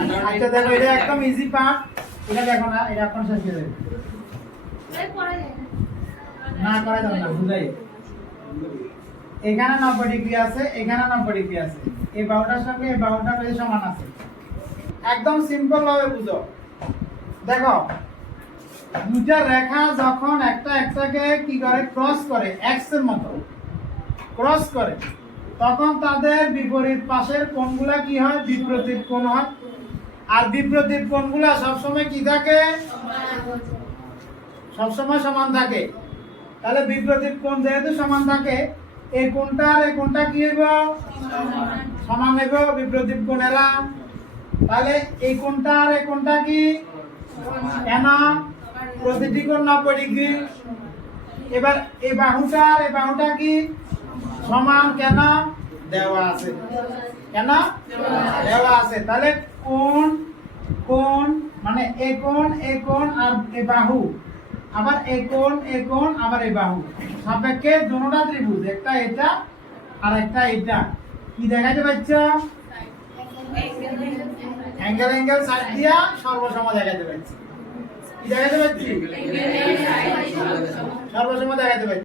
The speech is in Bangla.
আচ্ছা দেখো এটা একদম ইজি পার্ট, এটা দেখো না, এটা এখন শেষ করে দেবে না করা যাবে না, বুঝাই। এখানে 90 ডিগ্রি আছে, এখানে 90 ডিগ্রি আছে, এই বাহুটার সঙ্গে এই বাহুটা প্রায় সমান আছে। একদম সিম্পল ভাবে বুঝো। দেখো দুটা রেখা যখন একটা একটাকে কি করে ক্রস করে, এক্স এর মতো ক্রস করে, তখন তাদের বিপরীত পাশের কোণগুলা কি হয়? বিপরীত কোণ হয়। আর বিপরীত কোণগুলা সবসময় কি থাকে? সবসময় সমান থাকে। তাহলে বিপরীত কোণ যেহেতু সমান থাকে, এই কোণটা আর এই কোণটা কি হবে? সমান হবে বিপরীত কোণেরা। তাহলে এই কোণটা আর এই কোণটা কি? কেন? প্রতিটি কোণ 90 ডিগ্রি। এবার এই বাহুটা আর এই বাহুটা কি সমান? কেন? দেওয়া আছে। কেন? দেওয়া আছে। তাহলে কোণ কোণ মানে এই কোণ আর এই বাহু, আবার এই কোণ আবার এই বাহু সাপেক্ষে দুটোটা ত্রিভুজ, একটা এটা আর একটা এটা। কি দেখাইতে পাচ্ছ? অ্যাঙ্গেল সাইড দিয়া সর্বসম দেখাইতে পাচ্ছি। কি দেখাইতে পাচ্ছি? সর্বসম দেখাইতে পাচ্ছি।